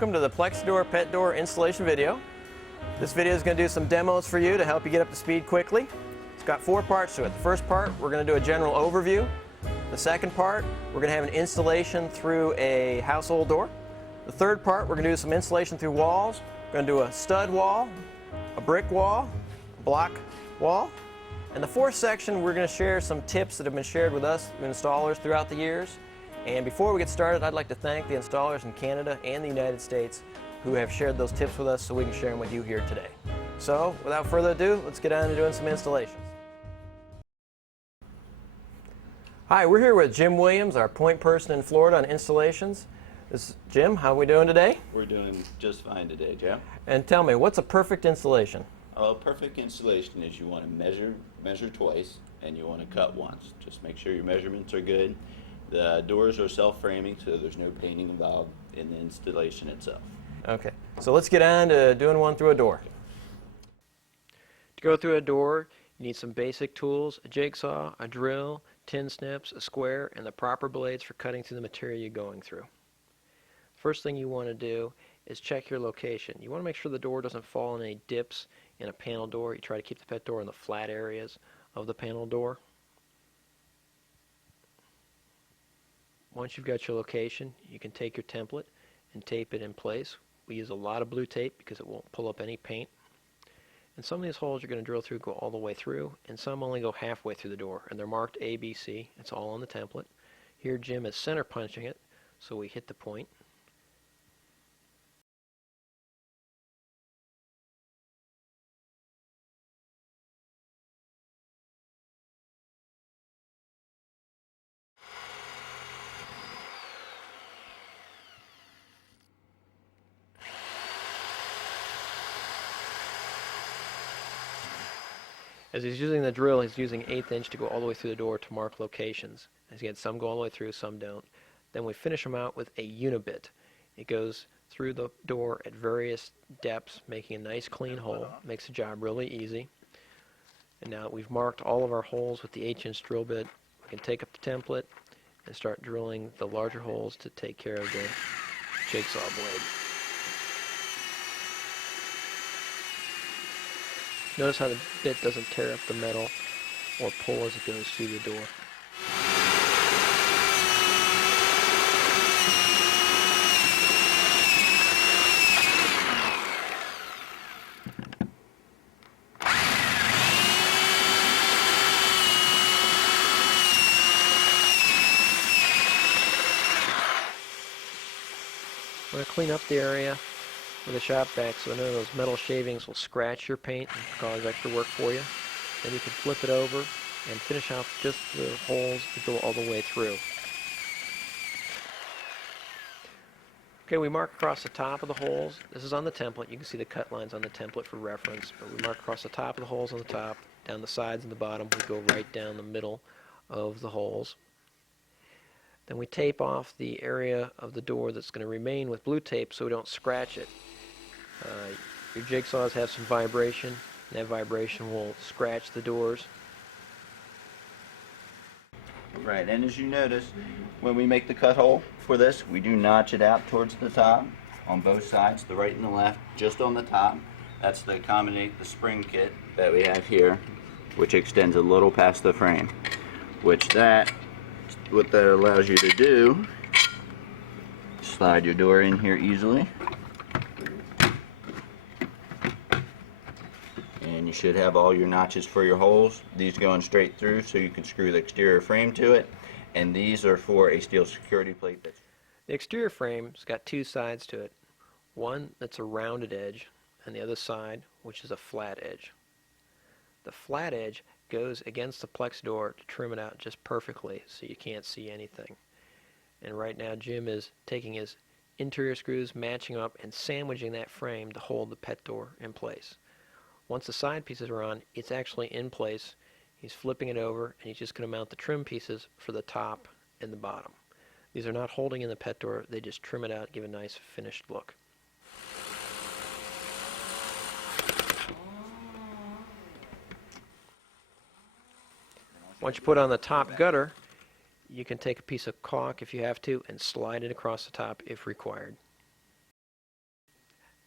welcome to the PlexiDor pet door installation video. This video is going to do some demos for you to help you get up to speed quickly. It's got 4 parts to it. The first part, we're going to do a general overview. The second part, we're going to have an installation through a household door. The third part, we're going to do some installation through walls. We're going to do a stud wall, a brick wall, a block wall. And the fourth section, we're going to share some tips that have been shared with us installers throughout the years. And before we get started, I'd like to thank the installers in Canada and the United States who have shared those tips with us so we can share them with you here today. So, without further ado, let's get on to doing some installations. Hi, we're here with Jim Williams, our point person in Florida on installations. Jim, how are we doing today? We're doing just fine today, Joe. And tell me, what's a perfect installation? A perfect installation is you want to measure twice and you want to cut once. Just make sure your measurements are good. The doors are self-framing, so there's no painting involved in the installation itself. Okay, so let's get on to doing one through a door. To go through a door, you need some basic tools: a jigsaw, a drill, tin snips, a square, and the proper blades for cutting through the material you're going through. First thing you want to do is check your location. You want to make sure the door doesn't fall in any dips in a panel door. You try to keep the pet door in the flat areas of the panel door. Once you've got your location, you can take your template and tape it in place. We use a lot of blue tape because it won't pull up any paint. And some of these holes you're going to drill through go all the way through, and some only go halfway through the door, and they're marked A, B, C. It's all on the template. Here Jim is center punching it, so we hit the point. As he's using the drill, he's using 1/8 inch to go all the way through the door to mark locations. As again, some go all the way through, some don't. Then we finish them out with a unibit. It goes through the door at various depths, making a nice clean hole. Makes the job really easy. And now that we've marked all of our holes with the 1/8 inch drill bit, we can take up the template and start drilling the larger holes to take care of the jigsaw blade. Notice how the bit doesn't tear up the metal or pull as it goes through the door. I'm going to clean up the area with a shop vac so none of those metal shavings will scratch your paint and cause extra work for you. Then you can flip it over and finish out just the holes that go all the way through. Okay, we mark across the top of the holes. This is on the template. You can see the cut lines on the template for reference. But we mark across the top of the holes on the top, down the sides and the bottom. We go right down the middle of the holes. Then we tape off the area of the door that's going to remain with blue tape so we don't scratch it. Your jigsaws have some vibration, and that vibration will scratch the doors. Right, and as you notice, when we make the cut hole for this, we do notch it out towards the top on both sides, the right and the left, just on the top. That's to accommodate the spring kit that we have here, which extends a little past the frame. What that allows you to do, slide your door in here easily. And you should have all your notches for your holes. These going straight through so you can screw the exterior frame to it. And these are for a steel security plate. The exterior frame's got 2 sides to it. One that's a rounded edge, and the other side, which is a flat edge. The flat edge goes against the PlexiDor to trim it out just perfectly so you can't see anything. And right now Jim is taking his interior screws, matching up, and sandwiching that frame to hold the pet door in place. Once the side pieces are on, it's actually in place. He's flipping it over, and he's just going to mount the trim pieces for the top and the bottom. These are not holding in the pet door, they just trim it out, give a nice finished look. Once you put on the top gutter, you can take a piece of caulk if you have to and slide it across the top if required.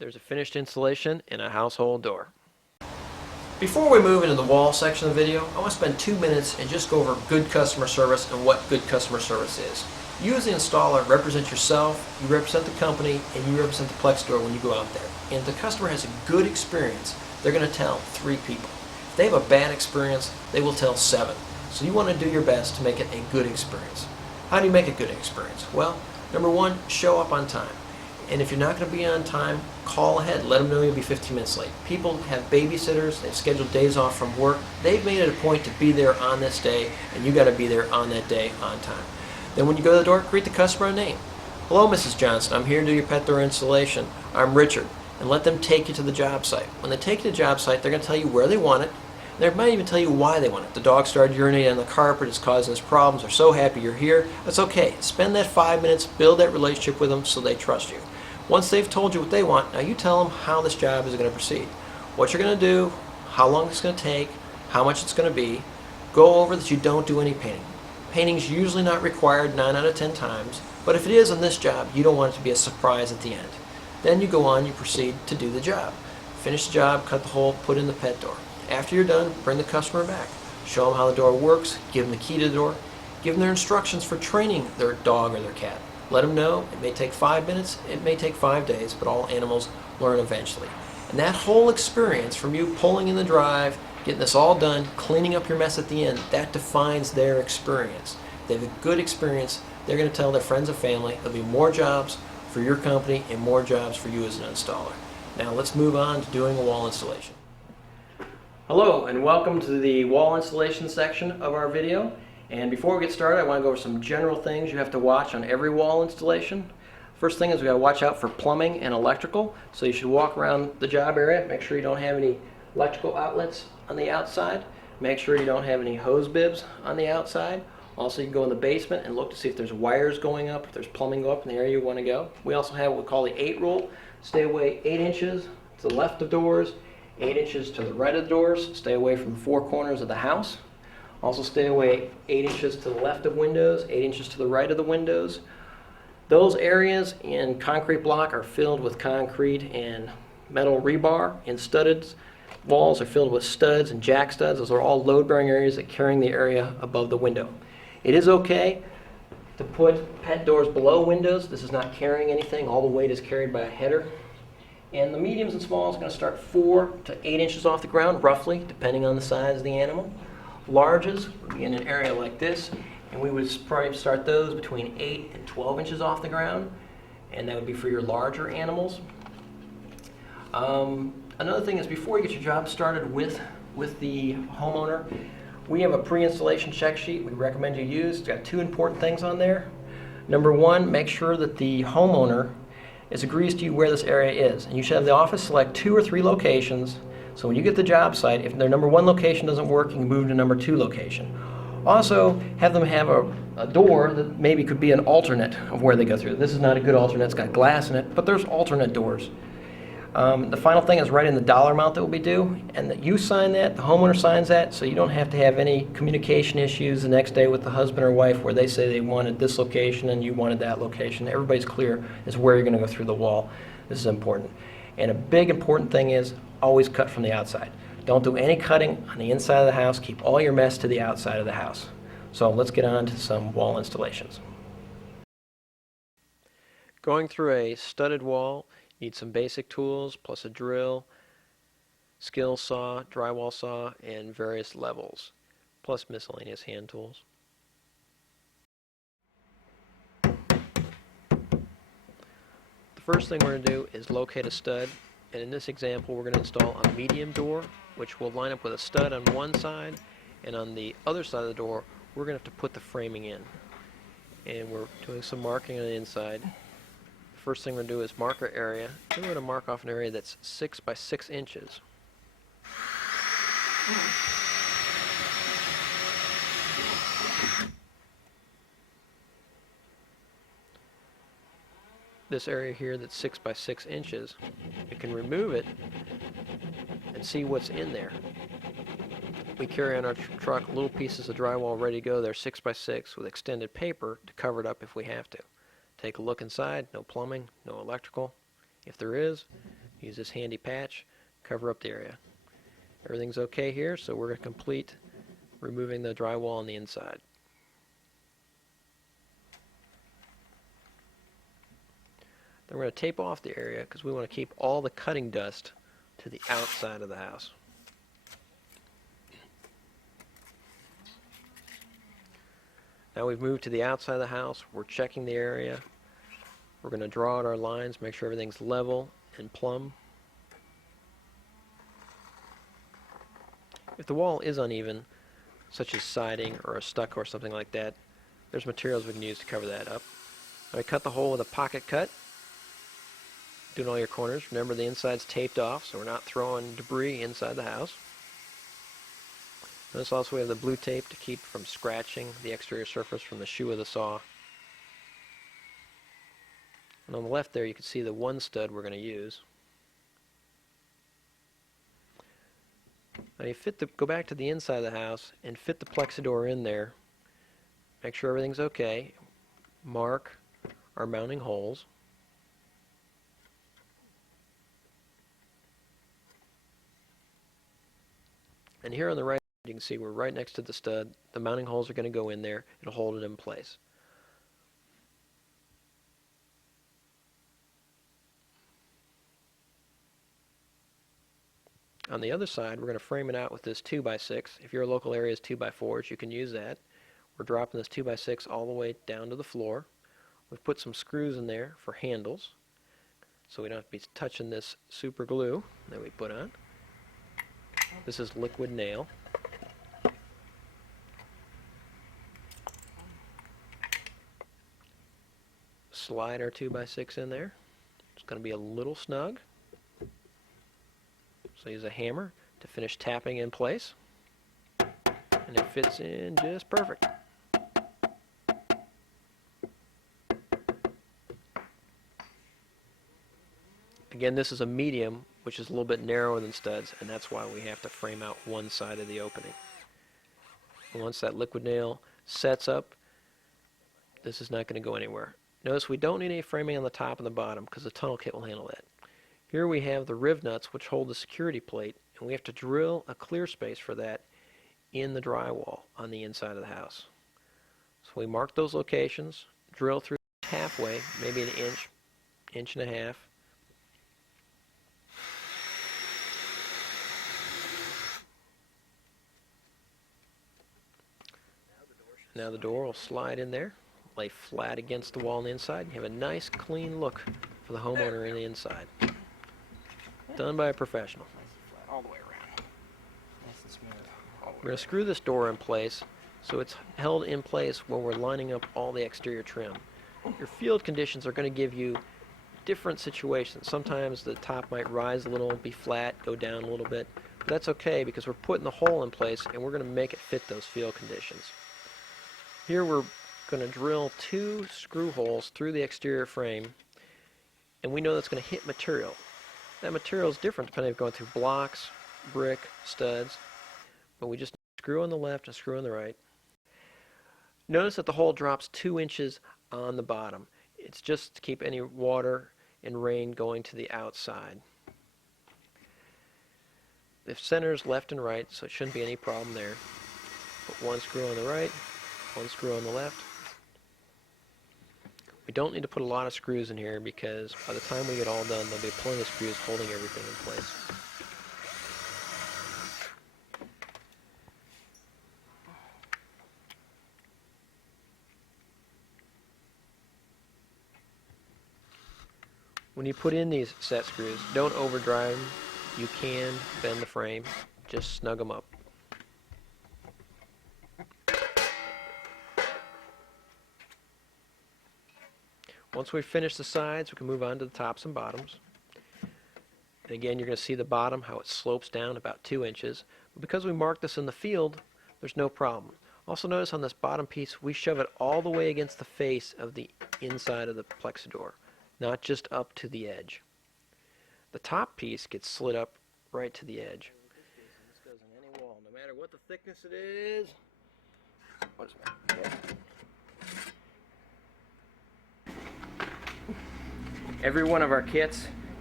there's a finished installation in a household door. Before we move into the wall section of the video, I want to spend 2 minutes and just go over good customer service and what good customer service is. You as the installer represent yourself, you represent the company, and you represent the PlexiDor when you go out there. And if the customer has a good experience, they're going to tell 3 people. If they have a bad experience, they will tell 7. So you want to do your best to make it a good experience. How do you make a good experience? Well, number 1, show up on time. And if you're not going to be on time, call ahead. Let them know you'll be 15 minutes late. People have babysitters. They've scheduled days off from work. They've made it a point to be there on this day, and you got to be there on that day on time. Then when you go to the door, greet the customer by name. Hello, Mrs. Johnson. I'm here to do your pet door installation. I'm Richard. And let them take you to the job site. When they take you to the job site, they're going to tell you where they want it. They might even tell you why they want it. The dog started urinating on the carpet, it's causing us problems. They're so happy you're here. That's okay. Spend that 5 minutes, build that relationship with them so they trust you. Once they've told you what they want, now you tell them how this job is going to proceed. What you're going to do, how long it's going to take, how much it's going to be. Go over that you don't do any painting. Painting's usually not required 9 out of 10 times, but if it is on this job, you don't want it to be a surprise at the end. Then you go on, you proceed to do the job. Finish the job, cut the hole, put in the pet door. After you're done, bring the customer back. Show them how the door works, give them the key to the door, give them their instructions for training their dog or their cat. Let them know it may take 5 minutes, it may take 5 days, but all animals learn eventually. And that whole experience from you pulling in the drive, getting this all done, cleaning up your mess at the end, that defines their experience. If they have a good experience, they're going to tell their friends and family. There'll be more jobs for your company and more jobs for you as an installer. Now let's move on to doing a wall installation. Hello and welcome to the wall installation section of our video. And before we get started, I want to go over some general things you have to watch on every wall installation. First thing is we got to watch out for plumbing and electrical. So you should walk around the job area, make sure you don't have any electrical outlets on the outside. Make sure you don't have any hose bibs on the outside. Also, you can go in the basement and look to see if there's wires going up, if there's plumbing go up in the area you want to go. We also have what we call the 8 rule. Stay away 8 inches to the left of doors, 8 inches to the right of the doors. Stay away from the 4 corners of the house. Also stay away 8 inches to the left of windows, 8 inches to the right of the windows. Those areas in concrete block are filled with concrete and metal rebar, and studded walls are filled with studs and jack studs. Those are all load-bearing areas that carrying the area above the window. It is okay to put pet doors below windows. This is not carrying anything. All the weight is carried by a header. And the mediums and smalls are going to start 4 to 8 inches off the ground, roughly, depending on the size of the animal. Larges would be in an area like this, and we would probably start those between 8 and 12 inches off the ground, and that would be for your larger animals. Another thing is, before you get your job started with the homeowner, we have a pre-installation check sheet we recommend you use. It's got 2 important things on there. Number 1, make sure that the homeowner agrees to you where this area is, and you should have the office select 2 or 3 locations. So when you get the job site, if their number 1 location doesn't work, you can move to number 2 location. Also, have them have a door that maybe could be an alternate of where they go through. This is not a good alternate, it's got glass in it, but there's alternate doors. The final thing is write in the dollar amount that will be due, and that you sign that, the homeowner signs that, so you don't have to have any communication issues the next day with the husband or wife where they say they wanted this location and you wanted that location. Everybody's clear as where you're going to go through the wall. This is important. And a big important thing is always cut from the outside. Don't do any cutting on the inside of the house. Keep all your mess to the outside of the house. So let's get on to some wall installations. Going through a studded wall, you need some basic tools plus a drill, skill saw, drywall saw, and various levels, plus miscellaneous hand tools. The first thing we're going to do is locate a stud, and in this example we're going to install a medium door, which will line up with a stud on one side, and on the other side of the door we're going to have to put the framing in. And we're doing some marking on the inside. The first thing we're going to do is mark our area. Then we're going to mark off an area that's 6 by 6 inches. This area here that's 6 by 6 inches, you can remove it and see what's in there. We carry on our truck little pieces of drywall ready to go. They're 6 by 6 with extended paper to cover it up if we have to. Take a look inside. No plumbing, no electrical. If there is, Use this handy patch, cover up the area. Everything's okay here, so we're going to complete removing the drywall on the inside. Then we're going to tape off the area because we want to keep all the cutting dust to the outside of the house. Now we've moved to the outside of the house. We're checking the area. We're going to draw out our lines, make sure everything's level and plumb. If the wall is uneven, such as siding or a stucco or something like that, there's materials we can use to cover that up. I cut the hole with a pocket cut, doing all your corners. Remember, the inside's taped off, so we're not throwing debris inside the house. Notice also we have the blue tape to keep from scratching the exterior surface from the shoe of the saw. And on the left there you can see the one stud we're going to use. Now you go back to the inside of the house and fit the PlexiDor in there. Make sure everything's okay. Mark our mounting holes. And here on the right, you can see we're right next to the stud. The mounting holes are going to go in there. It'll hold it in place. On the other side, we're going to frame it out with this 2x6. If your local area is 2x4s, you can use that. We're dropping this 2x6 all the way down to the floor. We've put some screws in there for handles, so we don't have to be touching this super glue that we put on. This is liquid nail. Slide our 2x6 in there. It's going to be a little snug. So use a hammer to finish tapping in place. And it fits in just perfect. Again, this is a medium, which is a little bit narrower than studs, and that's why we have to frame out one side of the opening. And once that liquid nail sets up, this is not going to go anywhere. Notice we don't need any framing on the top and the bottom because the tunnel kit will handle that. Here we have the riv nuts which hold the security plate, and we have to drill a clear space for that in the drywall on the inside of the house. So we mark those locations, drill through halfway, maybe an inch, inch and a half. Now the door will slide in there, lay flat against the wall on the inside, and you have a nice clean look for the homeowner in the inside. Done by a professional. All the way around. Nice and smooth. We're going to screw this door in place so it's held in place when we're lining up all the exterior trim. Your field conditions are going to give you different situations. Sometimes the top might rise a little, be flat, go down a little bit. But that's okay because we're putting the hole in place and we're going to make it fit those field conditions. Here we're going to drill 2 screw holes through the exterior frame, and we know that's going to hit material. That material is different depending if you're going through blocks, brick, studs, but we just screw on the left and screw on the right. Notice that the hole drops 2 inches on the bottom. It's just to keep any water and rain going to the outside. The center is left and right, so it shouldn't be any problem there. Put 1 screw on the right, 1 screw on the left. We don't need to put a lot of screws in here because by the time we get all done, there'll be plenty of screws holding everything in place. When you put in these set screws, don't overdrive them. You can bend the frame, just snug them up. Once we finish the sides, we can move on to the tops and bottoms. And again, you're going to see the bottom, how it slopes down about 2 inches. But because we marked this in the field, there's no problem. Also notice on this bottom piece, we shove it all the way against the face of the inside of the PlexiDor, not just up to the edge. The top piece gets slid up right to the edge. This goes in any wall, no matter what the thickness it is. What is that? Every one of our kits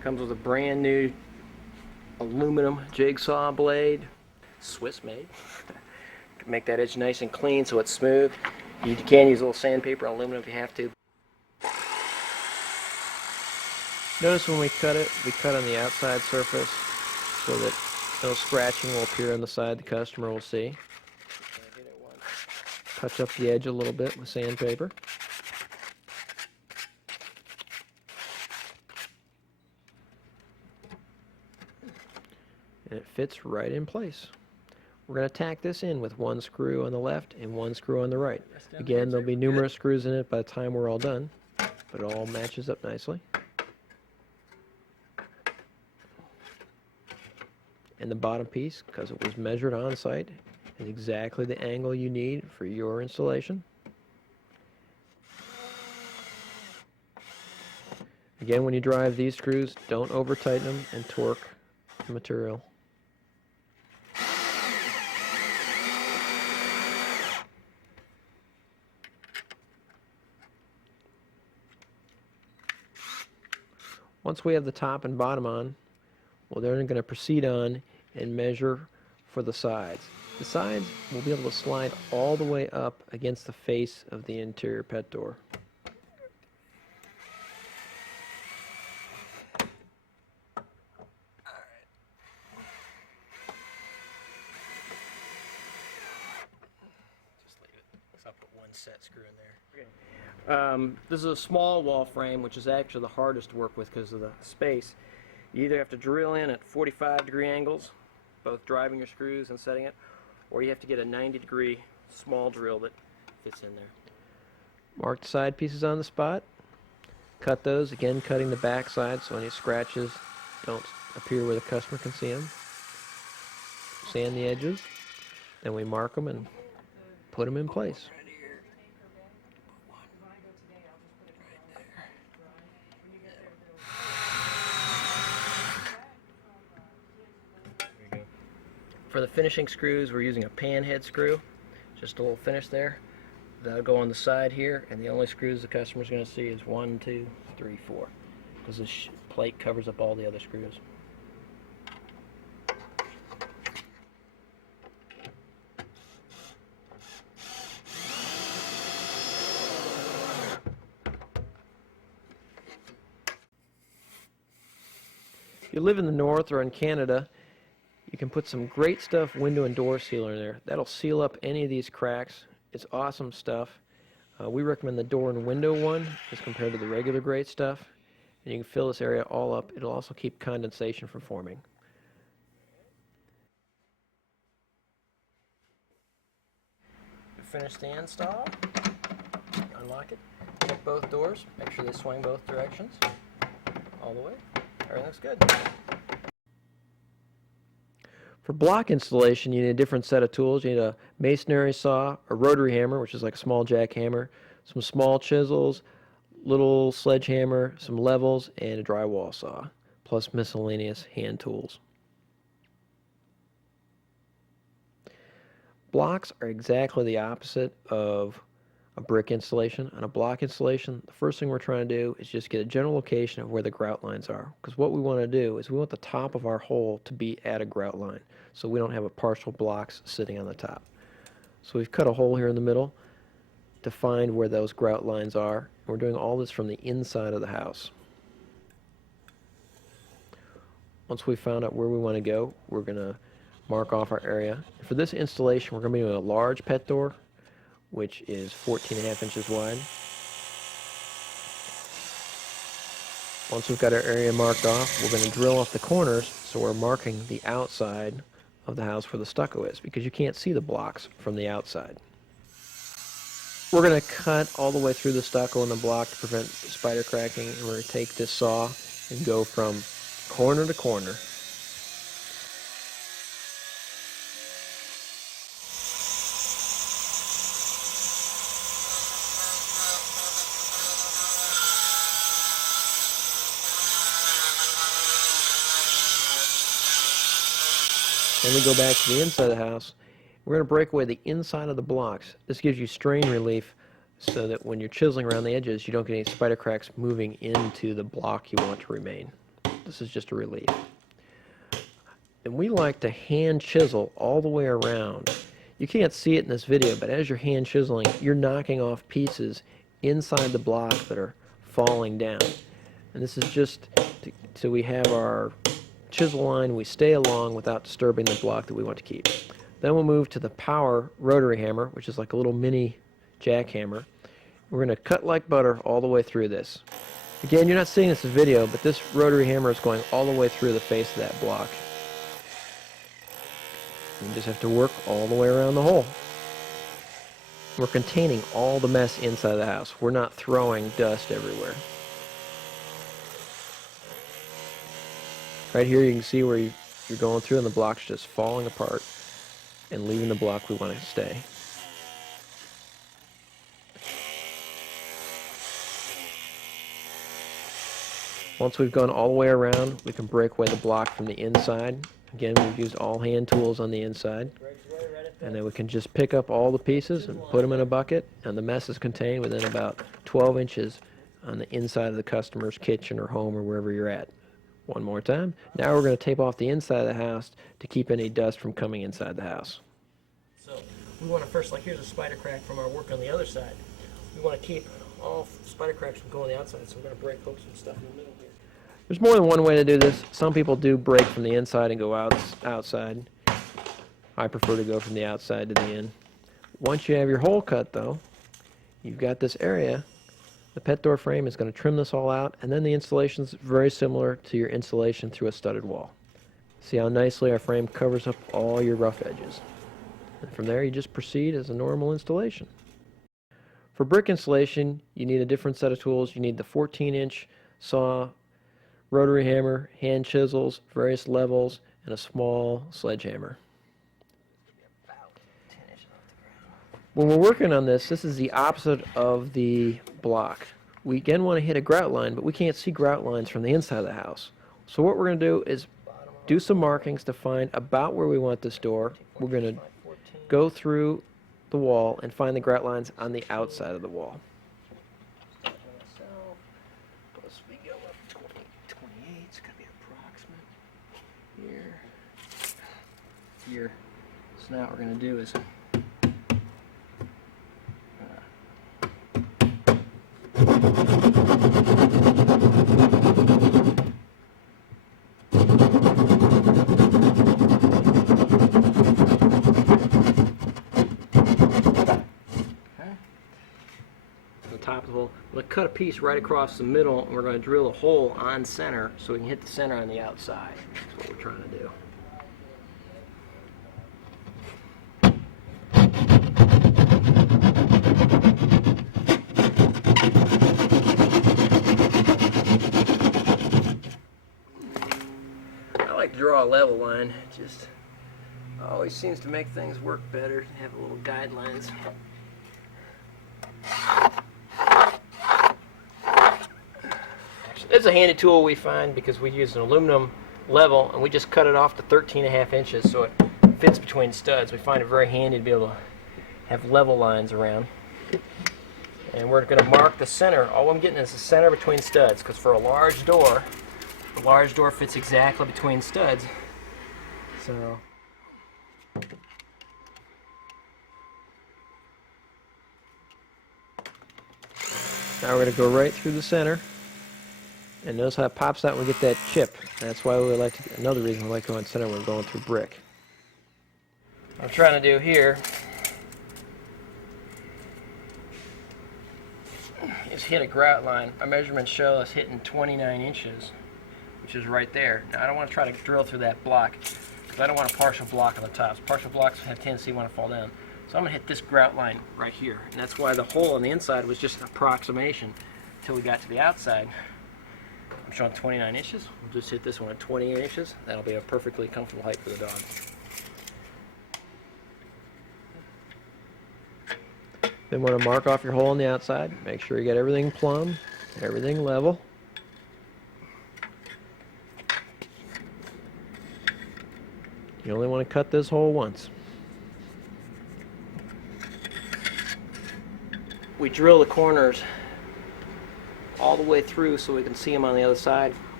Comes with a brand new aluminum jigsaw blade, Swiss made. Make that edge nice and clean so it's smooth. You can use a little sandpaper on aluminum if you have to. Notice when we cut on the outside surface so that no scratching will appear on the side the customer will see. Touch up the edge a little bit with sandpaper. And it fits right in place. We're going to tack this in with one screw on the left and one screw on the right. Again, there'll be numerous screws in it by the time we're all done, but it all matches up nicely. And the bottom piece, because it was measured on site, is exactly the angle you need for your installation. Again, when you drive these screws, don't over tighten them and torque the material. Once we have the top and bottom on, well, then we're going to proceed on and measure for the sides. The sides will be able to slide all the way up against the face of the interior pet door. Just leave it. So I'll put one set screw in there. Okay. This is a small wall frame, which is actually the hardest to work with because of the space. You either have to drill in at 45-degree angles, both driving your screws and setting it, or you have to get a 90-degree small drill that fits in there. Mark the side pieces on the spot. Cut those, again cutting the back side so any scratches don't appear where the customer can see them. Sand the edges, then we mark them and put them in place. For the finishing screws, we're using a pan head screw, just a little finish there. That'll go on the side here, and the only screws the customer's going to see is 1, 2, 3, 4, because this plate covers up all the other screws. If you live in the north or in Canada, you can put some great stuff window and door sealer in there. That'll seal up any of these cracks. It's awesome stuff. We recommend the door and window one as compared to the regular great stuff. And you can fill this area all up. It'll also keep condensation from forming. Finish the install. Unlock it. Check both doors. Make sure they swing both directions. All the way. Everything looks good. For block installation, you need a different set of tools. You need a masonry saw, a rotary hammer, which is like a small jackhammer, some small chisels, little sledgehammer, some levels, and a drywall saw, plus miscellaneous hand tools. Blocks are exactly the opposite of a brick installation. On a block installation, the first thing we're trying to do is just get a general location of where the grout lines are. Because what we want to do is we want the top of our hole to be at a grout line, so we don't have a partial blocks sitting on the top. So we've cut a hole here in the middle to find where those grout lines are. We're doing all this from the inside of the house. Once we've found out where we want to go, we're going to mark off our area. For this installation, we're going to be doing a large pet door, which is 14.5 inches wide. Once we've got our area marked off, we're going to drill off the corners, so we're marking the outside of the house where the stucco is, because you can't see the blocks from the outside. We're going to cut all the way through the stucco and the block to prevent spider cracking, and we're going to take this saw and go from corner to corner. Then we go back to the inside of the house. We're going to break away the inside of the blocks. This gives you strain relief so that when you're chiseling around the edges, you don't get any spider cracks moving into the block you want to remain. This is just a relief. And we like to hand chisel all the way around. You can't see it in this video, but as you're hand chiseling, you're knocking off pieces inside the block that are falling down. And this is just so we have our chisel line, we stay along without disturbing the block that we want to keep. Then we'll move to the power rotary hammer, which is like a little mini jackhammer. We're going to cut like butter all the way through this. Again, you're not seeing this in video, but this rotary hammer is going all the way through the face of that block. You just have to work all the way around the hole. We're containing all the mess inside the house. We're not throwing dust everywhere. Right here you can see where you're going through and the block's just falling apart and leaving the block we want to stay. Once we've gone all the way around, we can break away the block from the inside. Again, we've used all hand tools on the inside. And then we can just pick up all the pieces and put them in a bucket, and the mess is contained within about 12 inches on the inside of the customer's kitchen or home or wherever you're at. One more time. Now we're going to tape off the inside of the house to keep any dust from coming inside the house. So we want to first, like here's a spider crack from our work on the other side. We want to keep all spider cracks from going on the outside, so we're going to break hooks and stuff in the middle here. There's more than one way to do this. Some people do break from the inside and go outside. I prefer to go from the outside to the in. Once you have your hole cut, though, you've got this area. The pet door frame is going to trim this all out, and then the installation is very similar to your installation through a studded wall. See how nicely our frame covers up all your rough edges. And from there, you just proceed as a normal installation. For brick installation, you need a different set of tools. You need the 14-inch saw, rotary hammer, hand chisels, various levels, and a small sledgehammer. When we're working on this, this is the opposite of the block. We again want to hit a grout line, but we can't see grout lines from the inside of the house. So what we're going to do is do some markings to find about where we want this door. We're going to go through the wall and find the grout lines on the outside of the wall. Here. So now what we're going to do is the top of the hole. I'm going to cut a piece right across the middle, and we're going to drill a hole on center so we can hit the center on the outside. That's what we're trying to do. I like to draw a level line. It just always seems to make things work better to have a little guidelines. It's a handy tool we find because we use an aluminum level and we just cut it off to 13.5 inches so it fits between studs. We find it very handy to be able to have level lines around. And we're going to mark the center. All I'm getting is the center between studs, because for a large door, the large door fits exactly between studs. So now we're going to go right through the center. And notice how it pops out when we get that chip. That's why we like to, another reason we like going center when we're going through brick. What I'm trying to do here is hit a grout line. Our measurements show us hitting 29 inches, which is right there. Now I don't want to try to drill through that block because I don't want a partial block on the tops. Partial blocks have a tendency to want to fall down. So I'm going to hit this grout line right here. And that's why the hole on the inside was just an approximation until we got to the outside. I'm showing 29 inches. We'll just hit this one at 28 inches. That'll be a perfectly comfortable height for the dog. Then want to mark off your hole on the outside. Make sure you get everything plumb, everything level. You only want to cut this hole once. We drill the corners all the way through so we can see them on the other side.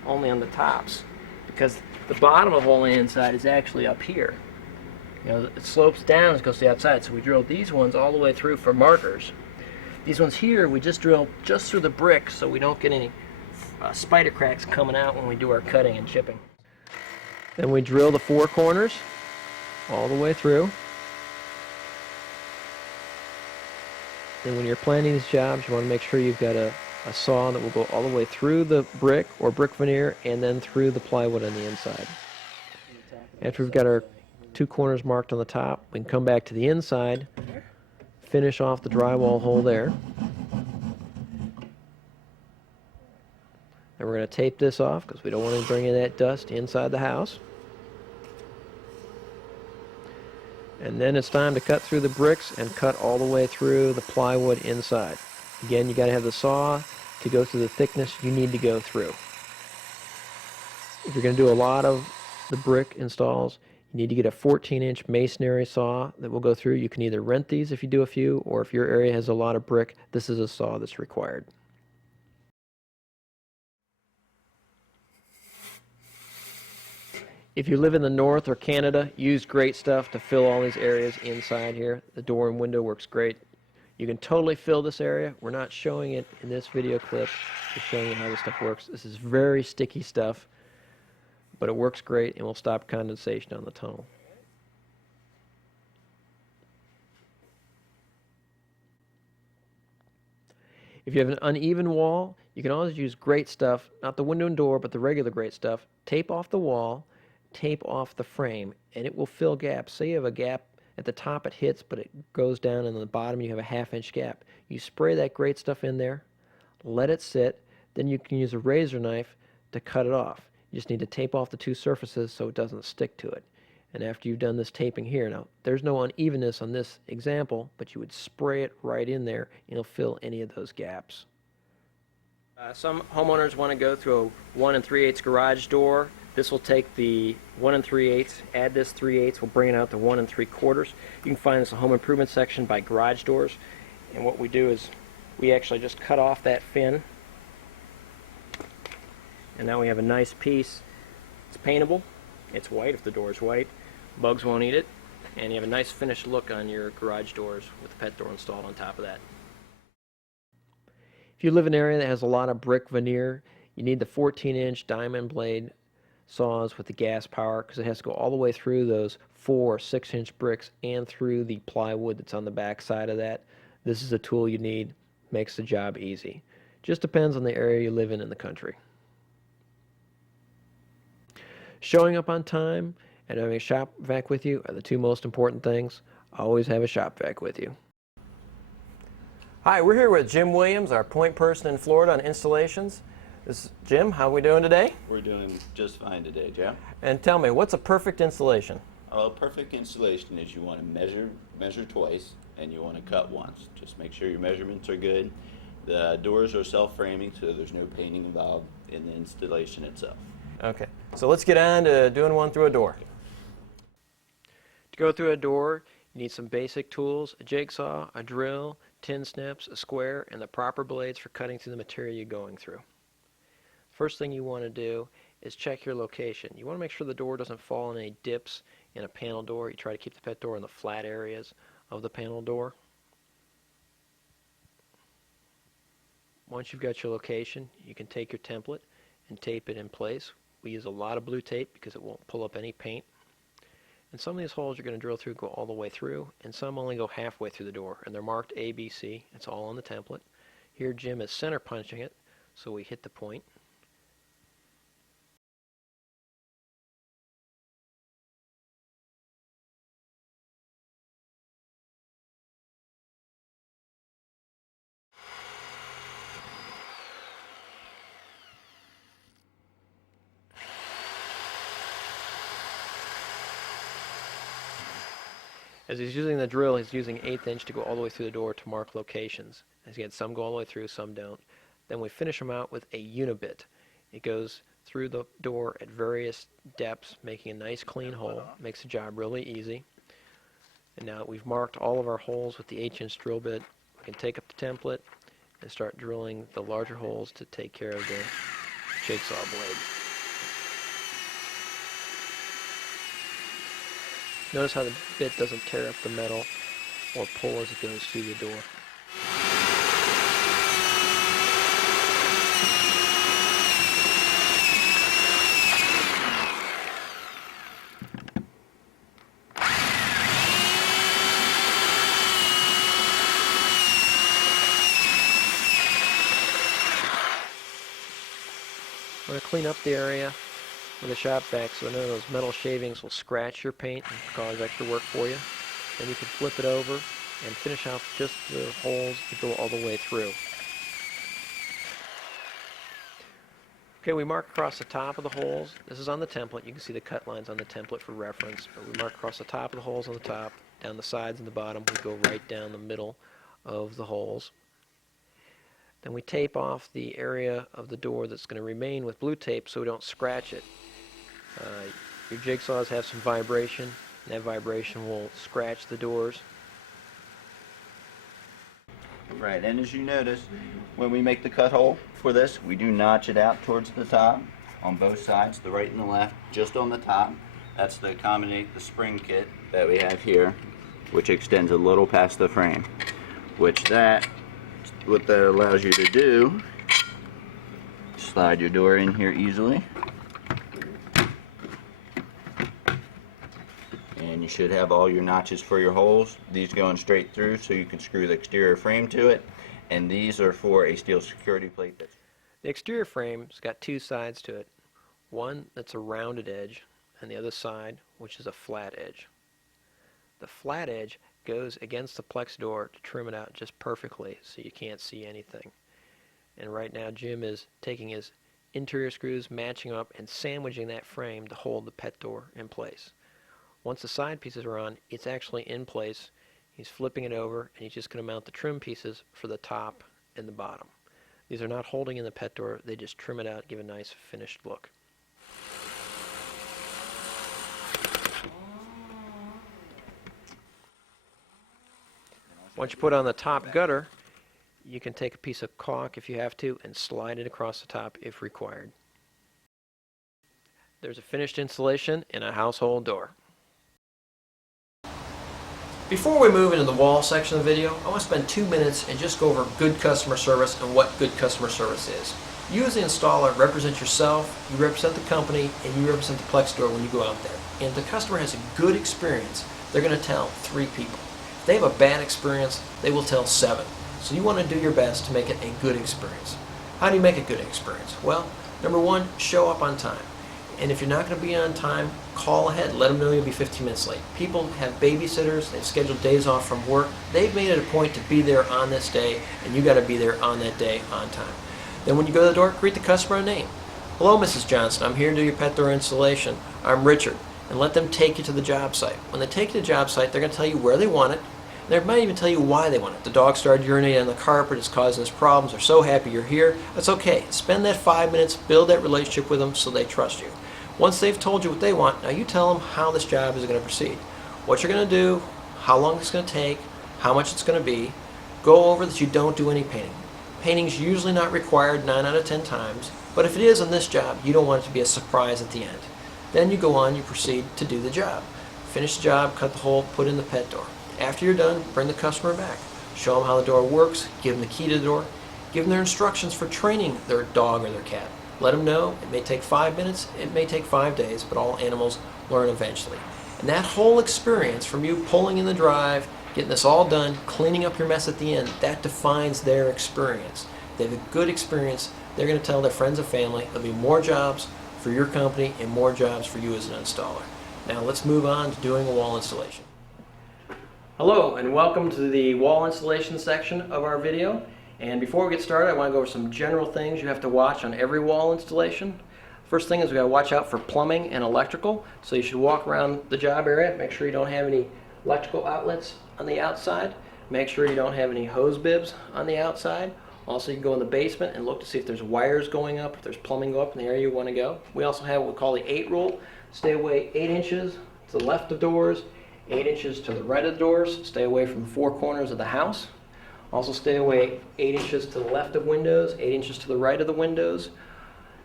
only on the tops, because the bottom of the hole on the inside is actually up here. You know, it slopes down as it goes to the outside, so we drilled these ones all the way through for markers. These ones here, we just drill just through the brick so we don't get any spider cracks coming out when we do our cutting and chipping. Then we drill the 4 corners all the way through. And when you're planning these jobs, you want to make sure you've got a saw that will go all the way through the brick or brick veneer and then through the plywood on the inside. After we've got our 2 corners marked on the top, we can come back to the inside, finish off the drywall hole there. And we're going to tape this off because we don't want to bring in that dust inside the house. And then it's time to cut through the bricks and cut all the way through the plywood inside. Again, you got to have the saw to go through the thickness you need to go through. If you're going to do a lot of the brick installs, you need to get a 14-inch masonry saw that will go through. You can either rent these if you do a few, or if your area has a lot of brick, this is a saw that's required. If you live in the north or Canada, use great stuff to fill all these areas inside here. The door and window works great. You can totally fill this area. We're not showing it in this video clip, just showing you how this stuff works. This is very sticky stuff, but it works great and will stop condensation on the tunnel. If you have an uneven wall, you can always use great stuff, not the window and door, but the regular great stuff. Tape off the wall, tape off the frame, and it will fill gaps. Say you have a gap at the top, it hits, but it goes down, and on the bottom you have a half-inch gap. You spray that great stuff in there, let it sit, then you can use a razor knife to cut it off. You just need to tape off the 2 surfaces so it doesn't stick to it. And after you've done this taping here, now there's no unevenness on this example, but you would spray it right in there and it'll fill any of those gaps. Some homeowners want to go through a 1 3/8 garage door. This will take the 1 3/8, add this 3/8, we'll bring it out to 1 3/4. You can find this in the home improvement section by garage doors. And what we do is we actually just cut off that fin. And now we have a nice piece. It's paintable. It's white if the door is white. Bugs won't eat it. And you have a nice finished look on your garage doors with the pet door installed on top of that. If you live in an area that has a lot of brick veneer, you need the 14-inch diamond blade saws with the gas power because it has to go all the way through those 4 6-inch bricks and through the plywood that's on the back side of that. This is a tool you need. Makes the job easy. Just depends on the area you live in the country. Showing up on time and having a shop vac with you are the 2 most important things. Always have a shop vac with you. Hi, we're here with Jim Williams, our point person in Florida on installations. This is Jim, how are we doing today? We're doing just fine today, Jeff. And tell me, what's a perfect installation? A perfect installation is you want to measure twice and you want to cut once. Just make sure your measurements are good. The doors are self-framing, so there's no painting involved in the installation itself. Okay, so let's get on to doing one through a door. To go through a door, you need some basic tools, a jigsaw, a drill, tin snips, a square, and the proper blades for cutting through the material you're going through. First thing you want to do is check your location. You want to make sure the door doesn't fall in any dips in a panel door. You try to keep the pet door in the flat areas of the panel door. Once you've got your location, you can take your template and tape it in place. We use a lot of blue tape because it won't pull up any paint. And some of these holes you're going to drill through go all the way through, and some only go halfway through the door, and they're marked A, B, C. It's all on the template. Here Jim is center punching it, so we hit the point. As he's using the drill, he's using 1/8 inch to go all the way through the door to mark locations. As again, some go all the way through, some don't. Then we finish them out with a unibit. It goes through the door at various depths, making a nice clean hole. Makes the job really easy. And now that we've marked all of our holes with the 1/8 inch drill bit, we can take up the template and start drilling the larger holes to take care of the jigsaw blade. Notice how the bit doesn't tear up the metal or pull as it goes through the door. I'm going to clean up the area with a shop vac so none of those metal shavings will scratch your paint and cause extra work for you. Then you can flip it over and finish off just the holes that go all the way through. Okay, we mark across the top of the holes. This is on the template. You can see the cut lines on the template for reference. But we mark across the top of the holes on the top, down the sides and the bottom. We go right down the middle of the holes. Then we tape off the area of the door that's going to remain with blue tape so we don't scratch it. Your jigsaws have some vibration, and that vibration will scratch the doors. Right, and as you notice, when we make the cut hole for this, we do notch it out towards the top on both sides, the right and the left, just on the top. That's to accommodate the spring kit that we have here, which extends a little past the frame, what that allows you to do, slide your door in here easily, and you should have all your notches for your holes. These going straight through so you can screw the exterior frame to it, and these are for a steel security plate. The exterior frame's got two sides to it. One that's a rounded edge, and the other side, which is a flat edge. The flat edge goes against the PlexiDor to trim it out just perfectly so you can't see anything. And right now Jim is taking his interior screws, matching up and sandwiching that frame to hold the pet door in place. Once the side pieces are on, it's actually in place. He's flipping it over and he's just going to mount the trim pieces for the top and the bottom. These are not holding in the pet door, they just trim it out, give a nice finished look. Once you put on the top gutter, you can take a piece of caulk if you have to and slide it across the top if required. There's a finished installation in a household door. Before we move into the wall section of the video, I want to spend 2 minutes and just go over good customer service and what good customer service is. You as the installer represent yourself, you represent the company, and you represent the PlexiDor when you go out there. And if the customer has a good experience, they're going to tell 3 people. If they have a bad experience, they will tell 7. So you want to do your best to make it a good experience. How do you make a good experience? Well, number 1, show up on time. And if you're not going to be on time, call ahead. Let them know you'll be 15 minutes late. People have babysitters. They've scheduled days off from work. They've made it a point to be there on this day, and you got to be there on that day on time. Then when you go to the door, greet the customer by name. Hello, Mrs. Johnson. I'm here to do your pet door installation. I'm Richard. And let them take you to the job site. When they take you to the job site, they're going to tell you where they want it. They might even tell you why they want it. The dog started urinating on the carpet, it's causing us problems, they're so happy you're here. That's okay. Spend that 5 minutes, build that relationship with them so they trust you. Once they've told you what they want, now you tell them how this job is going to proceed. What you're going to do, how long it's going to take, how much it's going to be. Go over that you don't do any painting. Painting's usually not required 9 out of 10 times, but if it is on this job, you don't want it to be a surprise at the end. Then you go on, you proceed to do the job. Finish the job, cut the hole, put in the pet door. After you're done, bring the customer back. Show them how the door works, give them the key to the door, give them their instructions for training their dog or their cat. Let them know it may take 5 minutes, it may take 5 days, but all animals learn eventually. And that whole experience from you pulling in the drive, getting this all done, cleaning up your mess at the end, that defines their experience. If they have a good experience, they're going to tell their friends and family. There'll be more jobs for your company and more jobs for you as an installer. Now let's move on to doing a wall installation. Hello and welcome to the wall installation section of our video. And before we get started, I want to go over some general things you have to watch on every wall installation. First thing is we got to watch out for plumbing and electrical. So you should walk around the job area, make sure you don't have any electrical outlets on the outside. Make sure you don't have any hose bibs on the outside. Also, you can go in the basement and look to see if there's wires going up, if there's plumbing go up in the area you want to go. We also have what we call the 8 rule. Stay away 8 inches to the left of doors, 8 inches to the right of the doors. Stay away from the 4 corners of the house. Also stay away 8 inches to the left of windows, 8 inches to the right of the windows.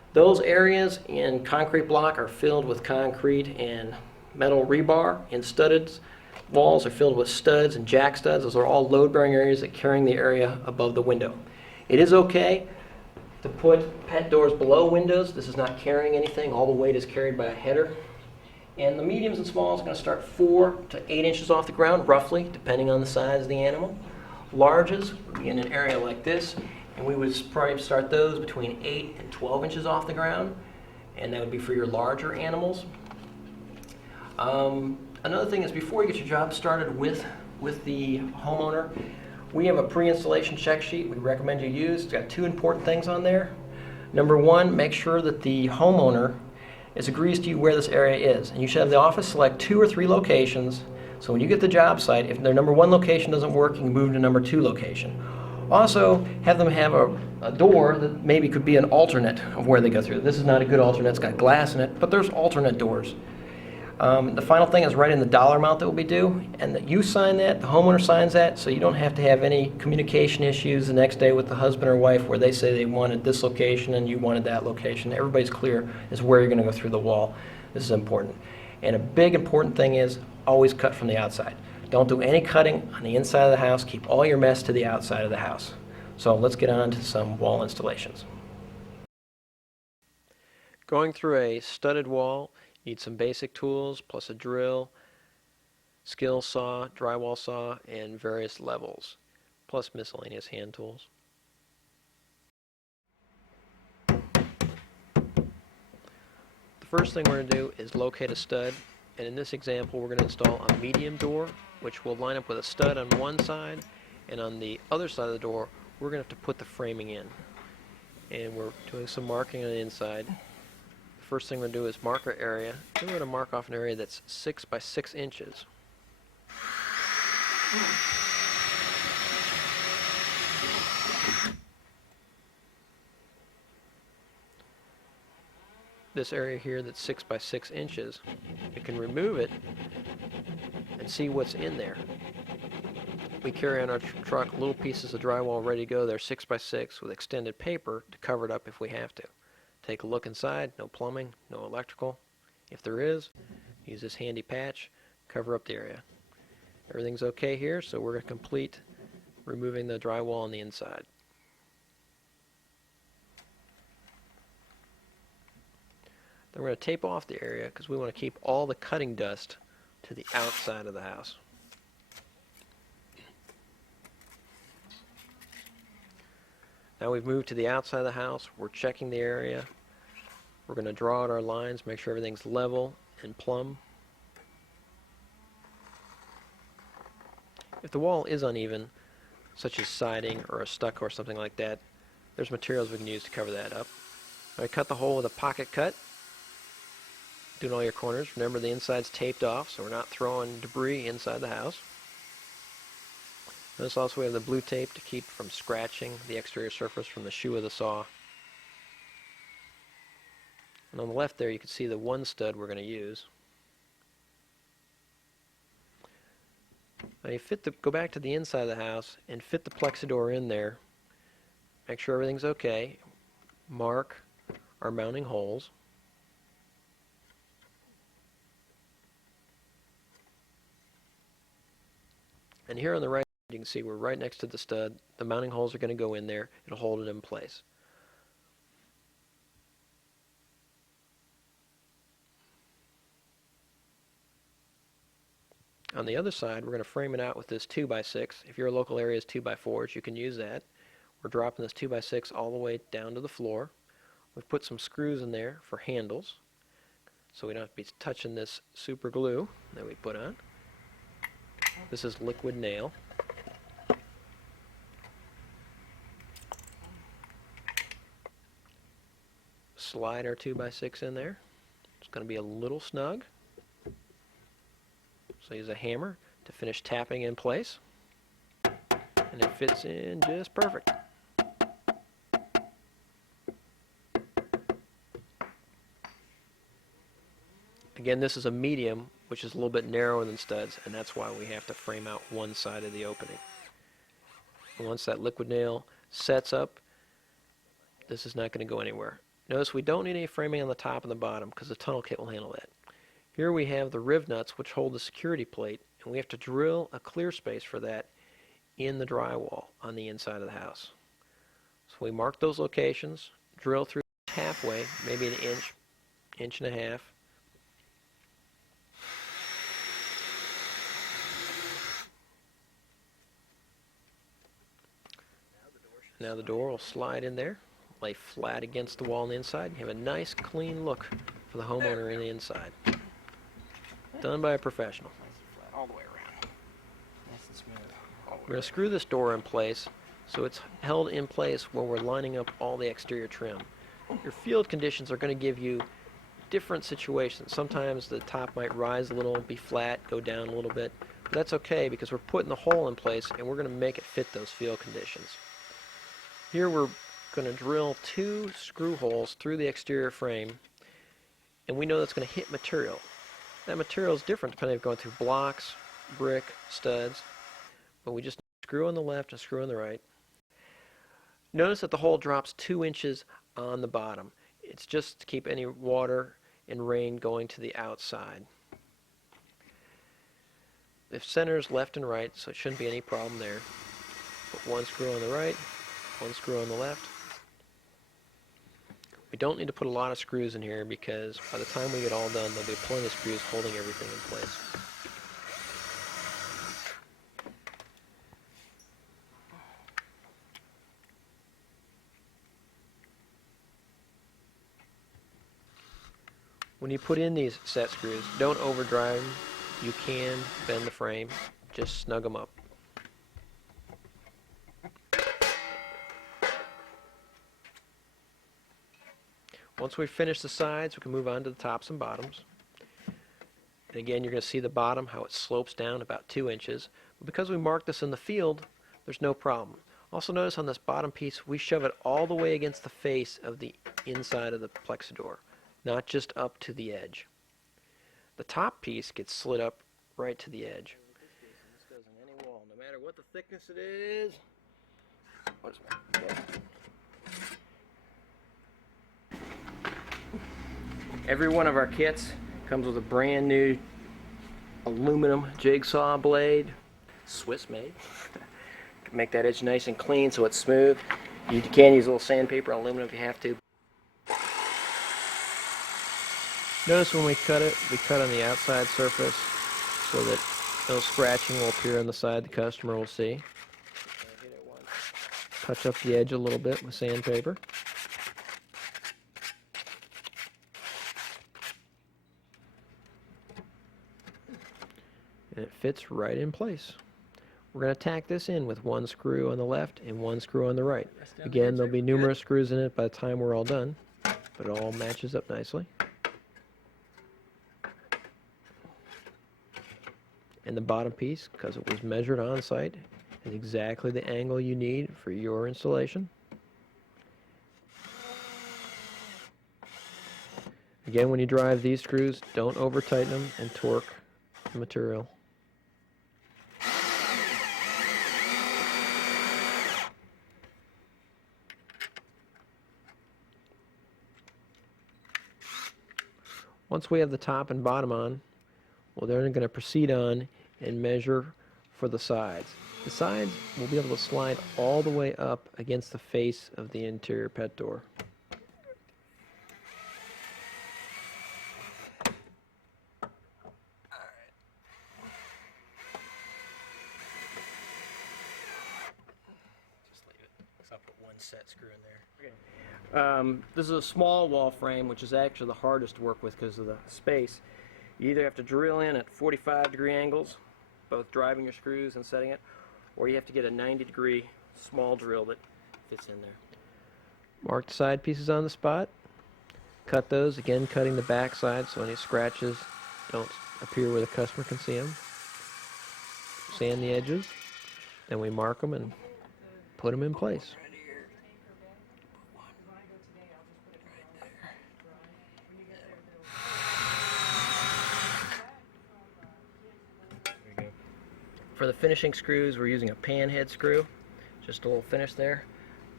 Those areas in concrete block are filled with concrete and metal rebar, and studded walls are filled with studs and jack studs. Those are all load-bearing areas that carrying the area above the window. It is okay to put pet doors below windows. This is not carrying anything. All the weight is carried by a header. And the mediums and smalls are going to start 4 to 8 inches off the ground, roughly, depending on the size of the animal. Larges would be in an area like this, and we would probably start those between 8 and 12 inches off the ground, and that would be for your larger animals. Another thing is, before you get your job started with the homeowner, we have a pre-installation check sheet we recommend you use. It's got 2 important things on there. Number 1, make sure that the homeowner agrees to you where this area is. And you should have the office select 2 or 3 locations, so when you get the job site, if their number 1 location doesn't work, you can move to number 2 location. Also, have them have a door that maybe could be an alternate of where they go through. This is not a good alternate, it's got glass in it, but there's alternate doors. The final thing is write in the dollar amount that will be due, and that you sign that, the homeowner signs that, so you don't have to have any communication issues the next day with the husband or wife where they say they wanted this location and you wanted that location. Everybody's clear as where you're going to go through the wall. This is important. And a big important thing is always cut from the outside. Don't do any cutting on the inside of the house. Keep all your mess to the outside of the house. So let's get on to some wall installations. Going through a studded wall, you need some basic tools plus a drill, skill saw, drywall saw, and various levels, plus miscellaneous hand tools. The first thing we're going to do is locate a stud, and in this example we're going to install a medium door, which will line up with a stud on one side, and on the other side of the door we're going to have to put the framing in. And we're doing some marking on the inside. First thing we're going to do is mark our area. Then we're going to mark off an area that's 6 by 6 inches. This area here that's 6 by 6 inches, we can remove it and see what's in there. We carry on our truck little pieces of drywall ready to go. They're 6 by 6 with extended paper to cover it up if we have to. Take a look inside, no plumbing, no electrical. If there is, use this handy patch, cover up the area. Everything's okay here, so we're going to complete removing the drywall on the inside. Then we're going to tape off the area because we want to keep all the cutting dust to the outside of the house. Now we've moved to the outside of the house, we're checking the area. We're going to draw out our lines, make sure everything's level and plumb. If the wall is uneven, such as siding or a stucco or something like that, there's materials we can use to cover that up. I cut the hole with a pocket cut, doing all your corners. Remember the inside's taped off, so we're not throwing debris inside the house. Notice also we have the blue tape to keep from scratching the exterior surface from the shoe of the saw. And on the left there you can see the one stud we're going to use. Now you go back to the inside of the house and fit the PlexiDor in there. Make sure everything's okay. Mark our mounting holes. And here on the right you can see we're right next to the stud. The mounting holes are going to go in there. It'll hold it in place. On the other side, we're going to frame it out with this 2x6. If your local area is 2x4s, you can use that. We're dropping this 2x6 all the way down to the floor. We've put some screws in there for handles, so we don't have to be touching this super glue that we put on. This is liquid nail. Slide our 2x6 in there. It's going to be a little snug. So use a hammer to finish tapping in place, and it fits in just perfect. Again, this is a medium, which is a little bit narrower than studs, and that's why we have to frame out one side of the opening. And once that liquid nail sets up, this is not going to go anywhere. Notice we don't need any framing on the top and the bottom because the tunnel kit will handle that. Here we have the riv nuts which hold the security plate, and we have to drill a clear space for that in the drywall on the inside of the house. So we mark those locations, drill through halfway, maybe an inch, inch and a half. Now the door will slide in there, lay flat against the wall on the inside. You have a nice clean look for the homeowner in the inside. Done by a professional. Nice and flat all the way around. Nice and smooth. We're going to screw this door in place so it's held in place when we're lining up all the exterior trim. Your field conditions are going to give you different situations. Sometimes the top might rise a little, be flat, go down a little bit. But that's okay because we're putting the hole in place and we're going to make it fit those field conditions. Here we're going to drill 2 screw holes through the exterior frame, and we know that's going to hit material. That material is different depending on going through blocks, brick, studs, but we just screw on the left and screw on the right. Notice that the hole drops 2 inches on the bottom. It's just to keep any water and rain going to the outside. The center's left and right, so it shouldn't be any problem there. Put 1 screw on the right, 1 screw on the left. We don't need to put a lot of screws in here because by the time we get all done, there'll be plenty of screws holding everything in place. When you put in these set screws, don't overdrive them. You can bend the frame, just snug them up. Once we finish the sides, we can move on to the tops and bottoms. And again, you're going to see the bottom, how it slopes down about 2 inches. But because we marked this in the field, there's no problem. Also notice on this bottom piece, we shove it all the way against the face of the inside of the PlexiDor, not just up to the edge. The top piece gets slid up right to the edge. This goes in any wall, no matter what the thickness it is. What is that? Every one of our kits comes with a brand new aluminum jigsaw blade, Swiss made. Make that edge nice and clean so it's smooth. You can use a little sandpaper on aluminum if you have to. Notice when we cut it, we cut on the outside surface so that no scratching will appear on the side the customer will see. Touch up the edge a little bit with sandpaper. And it fits right in place. We're going to tack this in with 1 screw on the left and 1 screw on the right. Again, there'll be numerous screws in it by the time we're all done, but it all matches up nicely. And the bottom piece, because it was measured on site, is exactly the angle you need for your installation. Again, when you drive these screws, don't over tighten them and torque the material. Once we have the top and bottom on, well, then we're going to proceed on and measure for the sides. The sides will be able to slide all the way up against the face of the interior pet door. Just leave it, because I'll put 1 set screw in there. Okay. This is a small wall frame, which is actually the hardest to work with because of the space. You either have to drill in at 45-degree angles, both driving your screws and setting it, or you have to get a 90-degree small drill that fits in there. Mark the side pieces on the spot. Cut those, again cutting the back side so any scratches don't appear where the customer can see them. Sand the edges, then we mark them and put them in place. For the finishing screws, we're using a pan head screw, just a little finish there.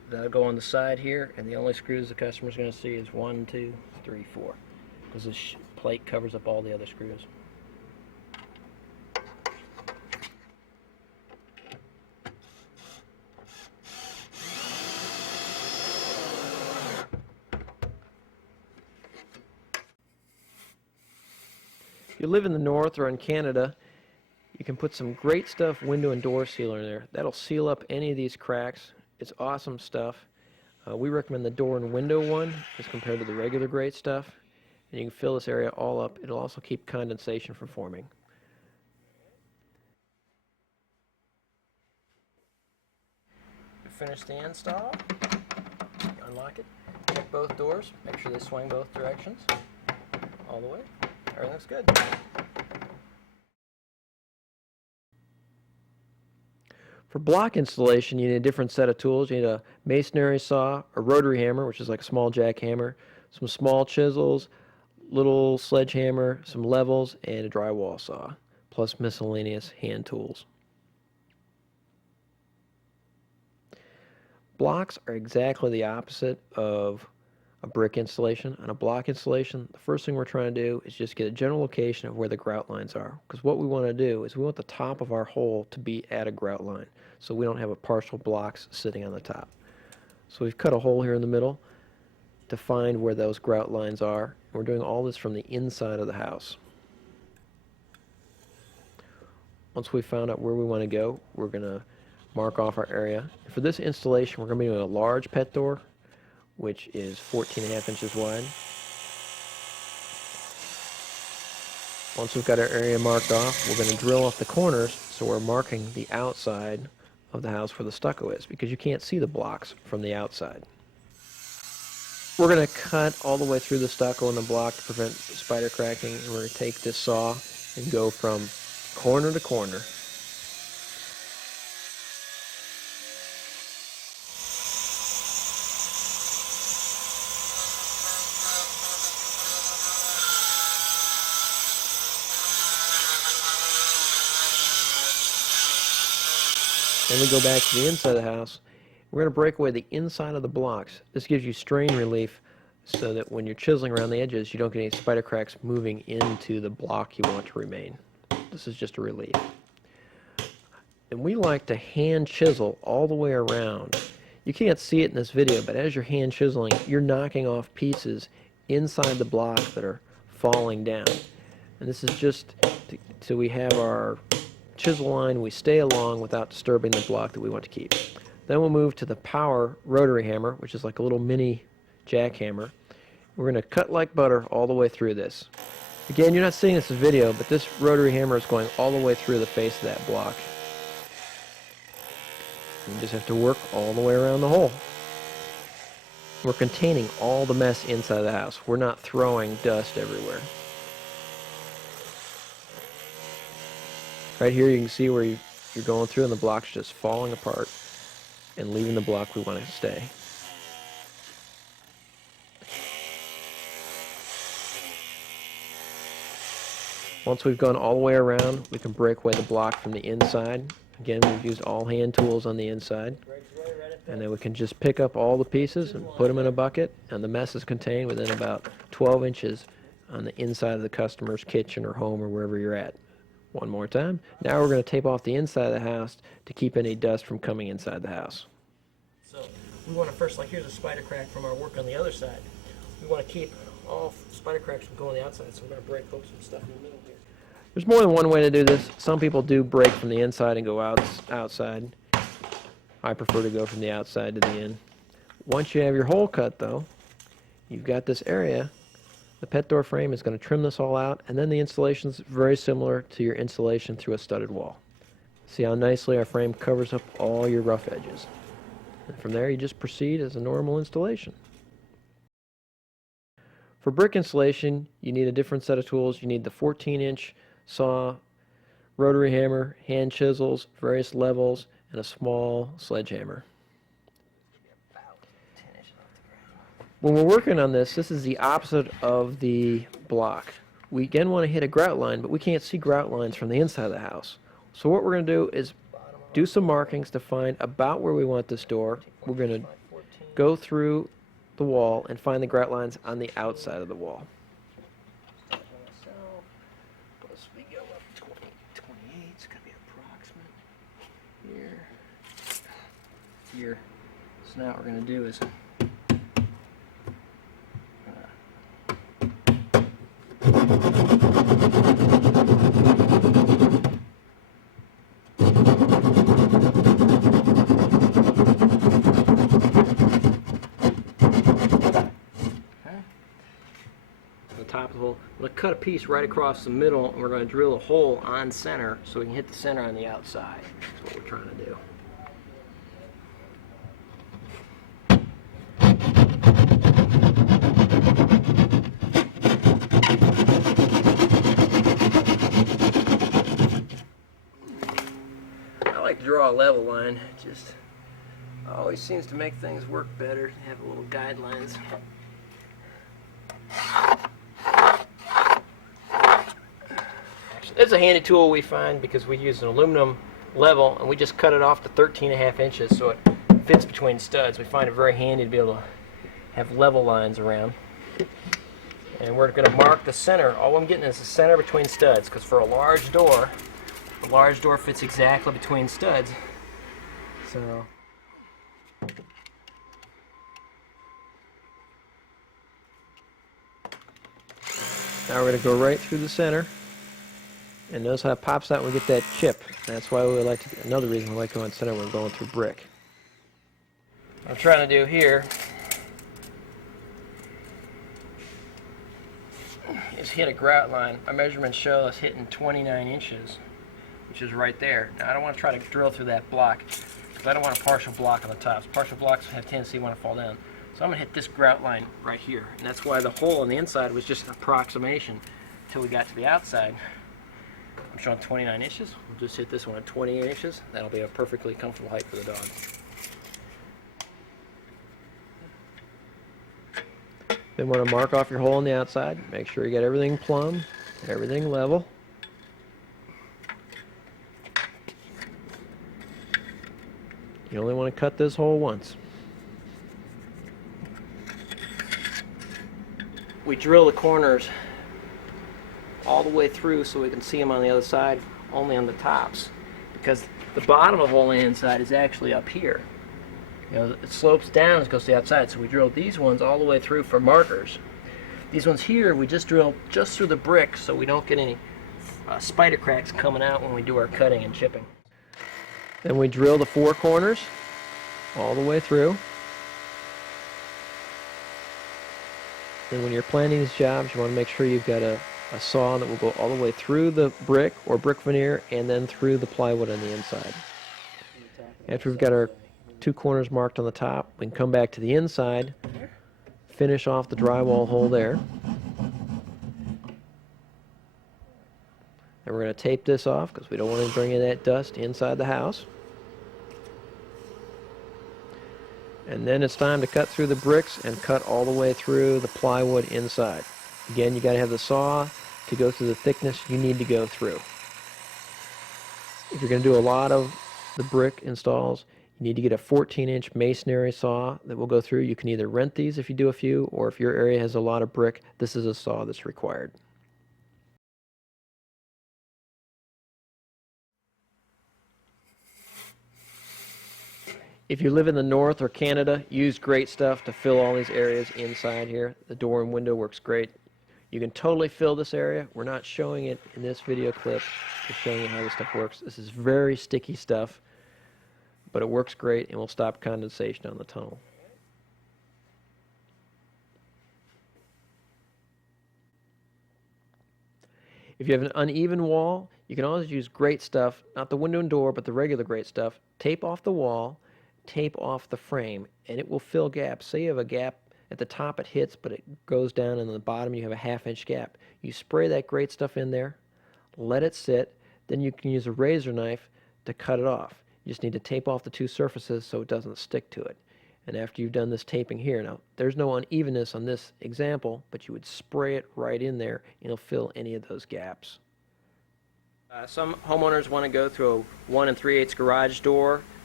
that'll go on the side here, and the only screws the customer's going to see is 1, 2, 3, 4, because this plate covers up all the other screws. If you live in the north or in Canada, you can put some great stuff window and door sealer in there. That'll seal up any of these cracks. It's awesome stuff. We recommend the door and window one as compared to the regular great stuff. And you can fill this area all up. It'll also keep condensation from forming. Finish the install. Unlock it. Check both doors. Make sure they swing both directions. All the way. Everything looks good. For block installation, you need a different set of tools. You need a masonry saw, a rotary hammer, which is like a small jackhammer, some small chisels, little sledgehammer, some levels, and a drywall saw, plus miscellaneous hand tools. Blocks are exactly the opposite of a brick installation. On a block installation, the first thing we're trying to do is just get a general location of where the grout lines are. Because what we want to do is we want the top of our hole to be at a grout line, so we don't have a partial blocks sitting on the top. So we've cut a hole here in the middle to find where those grout lines are. And we're doing all this from the inside of the house. Once we've found out where we want to go, we're going to mark off our area. For this installation, we're going to be doing a large pet door, which is 14.5 inches wide. Once we've got our area marked off, we're going to drill off the corners, so we're marking the outside of the house where the stucco is, because you can't see the blocks from the outside. We're going to cut all the way through the stucco and the block to prevent spider cracking, and we're going to take this saw and go from corner to corner. Then we go back to the inside of the house. We're going to break away the inside of the blocks. This gives you strain relief so that when you're chiseling around the edges, you don't get any spider cracks moving into the block you want to remain. This is just a relief. And we like to hand chisel all the way around. You can't see it in this video, but as you're hand chiseling, you're knocking off pieces inside the block that are falling down. And this is just so we have our chisel line, we stay along without disturbing the block that we want to keep. Then we'll move to the power rotary hammer, which is like a little mini jackhammer. We're going to cut like butter all the way through this. Again, you're not seeing this in video, but this rotary hammer is going all the way through the face of that block. You just have to work all the way around the hole. We're containing all the mess inside the house. We're not throwing dust everywhere. Right here you can see where you're going through and the block's just falling apart and leaving the block we want to stay. Once we've gone all the way around, we can break away the block from the inside. Again, we've used all hand tools on the inside. And then we can just pick up all the pieces and put them in a bucket, and the mess is contained within about 12 inches on the inside of the customer's kitchen or home or wherever you're at. One more time. Now we're going to tape off the inside of the house to keep any dust from coming inside the house. So we want to first, like here's a spider crack from our work on the other side. We want to keep all spider cracks from going on the outside, so we're going to break open some stuff in the middle here. There's more than one way to do this. Some people do break from the inside and go outside. I prefer to go from the outside to the in. Once you have your hole cut though, you've got this area. The pet door frame is going to trim this all out, and then the installation is very similar to your installation through a studded wall. See how nicely our frame covers up all your rough edges. And from there you just proceed as a normal installation. For brick installation, you need a different set of tools. You need the 14-inch saw, rotary hammer, hand chisels, various levels, and a small sledgehammer. When we're working on this, this is the opposite of the block. We again want to hit a grout line, but we can't see grout lines from the inside of the house. So what we're going to do is do some markings to find about where we want this door. We're going to go through the wall and find the grout lines on the outside of the wall. Supposed to go up 20, 28. It's going to be approximate here. So now what we're going to do is the top of the hole. I'm going to cut a piece right across the middle, and we're going to drill a hole on center so we can hit the center on the outside. That's what we're trying to do. I like to draw a level line. It just always seems to make things work better to have little guidelines. It's a handy tool we find because we use an aluminum level and we just cut it off to 13.5 inches so it fits between studs. We find it very handy to be able to have level lines around. And we're going to mark the center. All I'm getting is the center between studs, because for a large door, the large door fits exactly between studs. So now we're going to go right through the center. And notice how it pops out when we get that chip. That's why we like to, another reason we like going center when we're going through brick. What I'm trying to do here is hit a grout line. My measurements show us hitting 29 inches, which is right there. Now I don't want to try to drill through that block because I don't want a partial block on the tops. Partial blocks have a tendency to want to fall down. So I'm going to hit this grout line right here. And that's why the hole on the inside was just an approximation until we got to the outside. I'm showing 29 inches. We'll just hit this one at 28 inches. That'll be a perfectly comfortable height for the dog. Then want to mark off your hole on the outside. Make sure you get everything plumb, everything level. You only want to cut this hole once. We drill the corners all the way through so we can see them on the other side, only on the tops, because the bottom of the hole on the inside is actually up here. You know, it slopes down as it goes to the outside, so we drilled these ones all the way through for markers. These ones here, we just drill just through the brick so we don't get any spider cracks coming out when we do our cutting and chipping. Then we drill the four corners all the way through. And when you're planning these jobs, you want to make sure you've got a saw that will go all the way through the brick or brick veneer and then through the plywood on the inside. After we've got our two corners marked on the top, we can come back to the inside, finish off the drywall hole there. And we're going to tape this off because we don't want to bring in that dust inside the house. And then it's time to cut through the bricks and cut all the way through the plywood inside. Again, you got to have the saw to go through the thickness you need to go through. If you're going to do a lot of the brick installs, you need to get a 14-inch masonry saw that will go through. You can either rent these if you do a few, or if your area has a lot of brick, this is a saw that's required. If you live in the north or Canada, use great stuff to fill all these areas inside here. The door and window works great. You can totally fill this area. We're not showing it in this video clip. Just showing you how this stuff works. This is very sticky stuff, but it works great and will stop condensation on the tunnel. If you have an uneven wall, you can always use great stuff, not the window and door, but the regular great stuff. Tape off the wall, tape off the frame, and it will fill gaps. Say you have a gap at the top, it hits, but it goes down, and on the bottom you have a half-inch gap. You spray that great stuff in there, let it sit, then you can use a razor knife to cut it off. You just need to tape off the two surfaces so it doesn't stick to it. And after you've done this taping here, now there's no unevenness on this example, but you would spray it right in there and it'll fill any of those gaps. Some homeowners want to go through a 1 3/8 garage door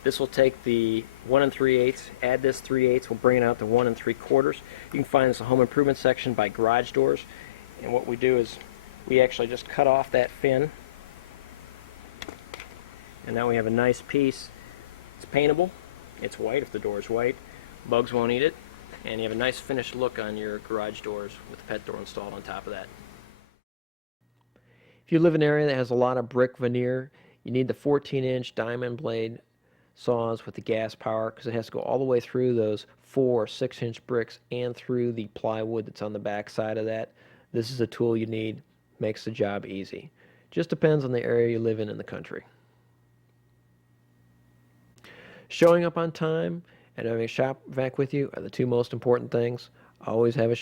This will take the 1 3/8, add this 3/8, we'll bring it out to 1 3/4. You can find this in the home improvement section by garage doors. And what we do is we actually just cut off that fin. And now we have a nice piece. It's paintable. It's white if the door is white. Bugs won't eat it. And you have a nice finished look on your garage doors with the pet door installed on top of that. If you live in an area that has a lot of brick veneer, you need the 14-inch diamond blade saws with the gas power, because it has to go all the way through those 4 or 6-inch bricks and through the plywood that's on the back side of that. This is a tool you need. Makes the job easy. Just depends on the area you live in the country. Showing up on time and having a shop vac with you are the two most important things. Always have a